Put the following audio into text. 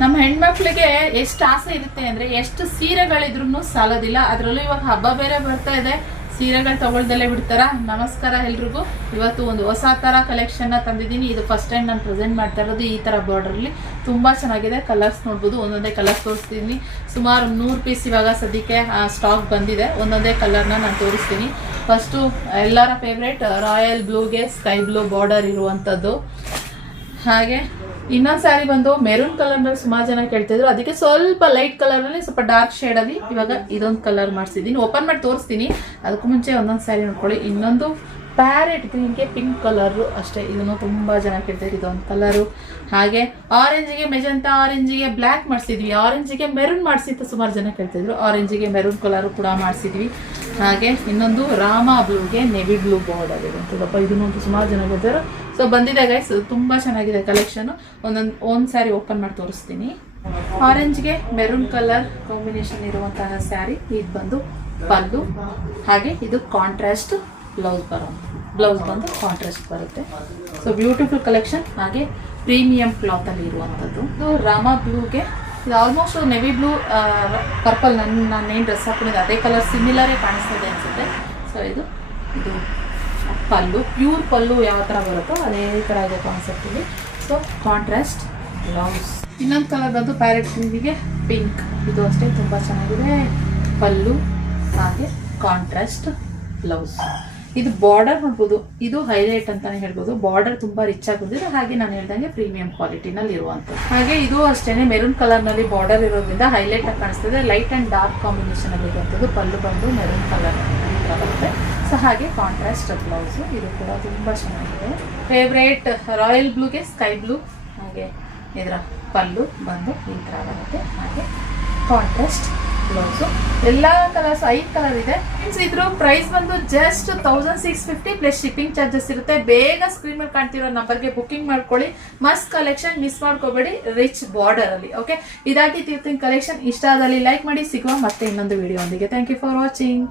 ನಮ್ಮ ಹೆಣ್ಮಕ್ಳಿಗೆ ಎಷ್ಟು ಆಸೆ ಇರುತ್ತೆ ಅಂದ್ರೆ ಎಷ್ಟು ಸೀರೆಗಳಿದ್ರು ಸಾಲೋದಿಲ್ಲ. ಅದರಲ್ಲೂ ಇವಾಗ ಹಬ್ಬ ಬೇರೆ ಬರ್ತಾ ಇದೆ, ಸೀರೆಗಳು ತಗೊಳ್ದಲ್ಲೇ ಬಿಡ್ತಾರ. ನಮಸ್ಕಾರ ಎಲ್ರಿಗೂ. ಇವತ್ತು ಒಂದು ಹೊಸ ತರ ಕಲೆಕ್ಷನ್ ತಂದಿದ್ದೀನಿ. ಇದು ಫಸ್ಟ್ ಟೈಮ್ ನಾನು ಪ್ರೆಸೆಂಟ್ ಮಾಡ್ತಾ ಇರೋದು. ಈ ತರ ಬಾರ್ಡರ್ ಅಲ್ಲಿ ತುಂಬಾ ಚೆನ್ನಾಗಿದೆ. ಕಲರ್ಸ್ ನೋಡ್ಬೋದು, ಒಂದೊಂದೇ ಕಲರ್ ತೋರಿಸ್ತೀನಿ. ಸುಮಾರು 100 ಪೀಸ್ ಇವಾಗ ಸದ್ಯಕ್ಕೆ ಸ್ಟಾಕ್ ಬಂದಿದೆ. ಒಂದೊಂದೇ ಕಲರ್ನ ನಾನು ತೋರಿಸ್ತೀನಿ. ಫಸ್ಟು ಎಲ್ಲರ ಫೇವ್ರೇಟ್ ರಾಯಲ್ ಬ್ಲೂಗೆ ಸ್ಕೈ ಬ್ಲೂ ಬಾರ್ಡರ್ ಇರುವಂಥದ್ದು. ಹಾಗೆ ಇನ್ನೊಂದು ಸ್ಯಾರಿ ಬಂದು ಮೆರೂನ್ ಕಲರ್ ನಲ್ಲಿ ಸುಮಾರು ಜನ ಕೇಳ್ತಿದ್ರು, ಅದಕ್ಕೆ ಸ್ವಲ್ಪ ಲೈಟ್ ಕಲರ್ ಅಲ್ಲಿ ಸ್ವಲ್ಪ ಡಾರ್ಕ್ ಶೇಡ್ ಅಲ್ಲಿ ಇವಾಗ ಇದೊಂದು ಕಲರ್ ಮಾಡಿಸಿದೀನಿ. ಓಪನ್ ಮಾಡಿ ತೋರಿಸ್ತೀನಿ. ಅದಕ್ಕೂ ಮುಂಚೆ ಒಂದೊಂದು ಸ್ಯಾರಿ ನೋಡ್ಕೊಳ್ಳಿ. ಇನ್ನೊಂದು ಪ್ಯಾರೆಟ್ ಗ್ರೀನ್ಗೆ ಪಿಂಕ್ ಕಲರ್ ಅಷ್ಟೇ, ಇದನ್ನು ತುಂಬಾ ಜನ ಕೇಳ್ತಾರೆ. ಇದೊಂದು ಕಲರು. ಹಾಗೆ ಆರೆಂಜಿಗೆ ಮೆಜಂತಾ, ಆರೆಂಜಿಗೆ ಬ್ಲ್ಯಾಕ್ ಮಾಡಿಸಿದ್ವಿ, ಆರೆಂಜಿಗೆ ಮೆರೂನ್ ಮಾಡಿಸಿದ್ದು ಸುಮಾರು ಜನ ಕೇಳ್ತಿದ್ರು. ಆರೆಂಜಿಗೆ ಮೆರೂನ್ ಕಲರ್ ಕೂಡ ಮಾಡಿಸಿದ್ವಿ. ಹಾಗೆ ಇನ್ನೊಂದು ರಾಮ ಬ್ಲೂಗೆ ನೆವಿ ಬ್ಲೂ ಬಾರ್ಡರ್ ಇರುವಂಥದ್ದಪ್ಪ, ಇದನ್ನೊಂದು ಸುಮಾರು ಜನ ಕೇಳ್ತಾರೆ. ಸೊ ಬಂದಿದೆ ಗೈಸ್, ತುಂಬಾ ಚೆನ್ನಾಗಿದೆ ಕಲೆಕ್ಷನ್. ಒಂದು ಸ್ಯಾರಿ ಓಪನ್ ಮಾಡಿ ತೋರಿಸ್ತೀನಿ. ಆರೆಂಜ್ಗೆ ಮೆರೂನ್ ಕಲರ್ ಕಾಂಬಿನೇಷನ್ ಇರುವಂತಹ ಸ್ಯಾರಿ. ಇದು ಬಂದು ಪಲ್ಲು. ಹಾಗೆ ಇದು ಕಾಂಟ್ರಾಸ್ಟ್ ಬ್ಲೌಸ್ ಬಂದು ಕಾಂಟ್ರಾಸ್ಟ್ ಬರುತ್ತೆ. So beautiful collection. ಹಾಗೆ ಪ್ರೀಮಿಯಂ ಕ್ಲಾತ್ ಅಲ್ಲಿ ಇರುವಂಥದ್ದು. ಇದು ರಾಮ ಬ್ಲೂಗೆ ಇದು ಆಲ್ಮೋಸ್ಟ್ ನೆವಿ ಬ್ಲೂ ಪರ್ಪಲ್. ನಾನು ಏನು ಡ್ರೆಸ್ ಹಾಕೊಂಡಿದ್ದೆ ಅದೇ ಕಲರ್ ಸಿಮಿಲರೇ ಕಾಣಿಸ್ತದೆ ಅನ್ಸುತ್ತೆ. ಸೊ ಇದು ಪಲ್ಲು, ಪ್ಯೂರ್ ಪಲ್ಲು ಯಾವ ಥರ ಬರುತ್ತೋ ಅದೇ ಥರ ಇದೆ ಕಾನ್ಸೆಪ್ಟ್ ಇಲ್ಲಿ. So contrast blouse. ಇನ್ನೊಂದು ಕಲರ್ ಬಂದು ಪ್ಯಾರೆಟ್ ಗ್ರೀನ್ಗೆ ಪಿಂಕ್. ಇದು ಅಷ್ಟೇ ತುಂಬ ಚೆನ್ನಾಗಿದೆ. ಪಲ್ಲು ಹಾಗೆ ಕಾಂಟ್ರಾಸ್ಟ್ ಬ್ಲೌಸ್. ಇದು ಬಾರ್ಡರ್ ನೋಡ್ಬೋದು, ಇದು ಹೈಲೈಟ್ ಅಂತಾನೆ ಹೇಳ್ಬೋದು. ಬಾರ್ಡರ್ ತುಂಬಾ ರಿಚ್ ಆಗಿ ಬಂದಿದೆ. ಹಾಗೆ ನಾನು ಹೇಳ್ದಂಗೆ ಪ್ರೀಮಿಯಂ ಕ್ವಾಲಿಟಿನಲ್ಲಿ ಇರುವಂಥದ್ದು. ಹಾಗೆ ಇದು ಅಷ್ಟೇನೆ ಮೆರೂನ್ ಕಲರ್ ನಲ್ಲಿ ಬಾರ್ಡರ್ ಇರೋದ್ರಿಂದ ಹೈಲೈಟ್ ಆಗಿ ಕಾಣಿಸ್ತದೆ. ಲೈಟ್ ಅಂಡ್ ಡಾರ್ಕ್ ಕಾಂಬಿನೇಷನ್ ಅಲ್ಲಿ ಇರುವಂಥದ್ದು. ಪಲ್ಲು ಬಂದು ಮೆರೂನ್ ಕಲರ್ ಬರುತ್ತೆ. ಸೊ ಹಾಗೆ ಕಾಂಟ್ರಾಸ್ಟ್ ಬ್ಲೌಸ್. ಇದು ಕೂಡ ತುಂಬಾ ಚೆನ್ನಾಗಿದೆ. ಫೇವ್ರೇಟ್ ರಾಯಲ್ ಬ್ಲೂಗೆ ಸ್ಕೈ ಬ್ಲೂ. ಹಾಗೆ ಇದರ ಪಲ್ಲು ಬಂದು ಈ ತರ ಬರುತ್ತೆ. ಹಾಗೆ ಕಾಂಟ್ರಾಸ್ಟ್ ಬ್ಲೌಸು. ಎಲ್ಲ ಕಲರ್ಸ್ 5 ಕಲರ್ ಇದೆ. ಇದ್ರ ಪ್ರೈಸ್ ಬಂದು ಜಸ್ಟ್ 1650 ಪ್ಲಸ್ ಶಿಪ್ಪಿಂಗ್ ಚಾರ್ಜಸ್ ಇರುತ್ತೆ. ಬೇಗ ಸ್ಕ್ರೀನ್ ಮೇಲೆ ಕಾಣ್ತಿರೋ ನಂಬರ್ಗೆ ಬುಕಿಂಗ್ ಮಾಡ್ಕೊಳ್ಳಿ. ಮಸ್ತ್ ಕಲೆಕ್ಷನ್, ಮಿಸ್ ಮಾಡ್ಕೋಬೇಡಿ. ರಿಚ್ ಬಾರ್ಡರ್ ಅಲ್ಲಿ. ಓಕೆ, ಇದಾಗಿ ಇವತ್ತಿನ ಕಲೆಕ್ಷನ್. ಇಷ್ಟ ಆದಲ್ಲಿ ಲೈಕ್ ಮಾಡಿ. ಸಿಗುವ ಮತ್ತೆ ಇನ್ನೊಂದು ವಿಡಿಯೋ ಒಂದಿಗೆ. Thank you for watching.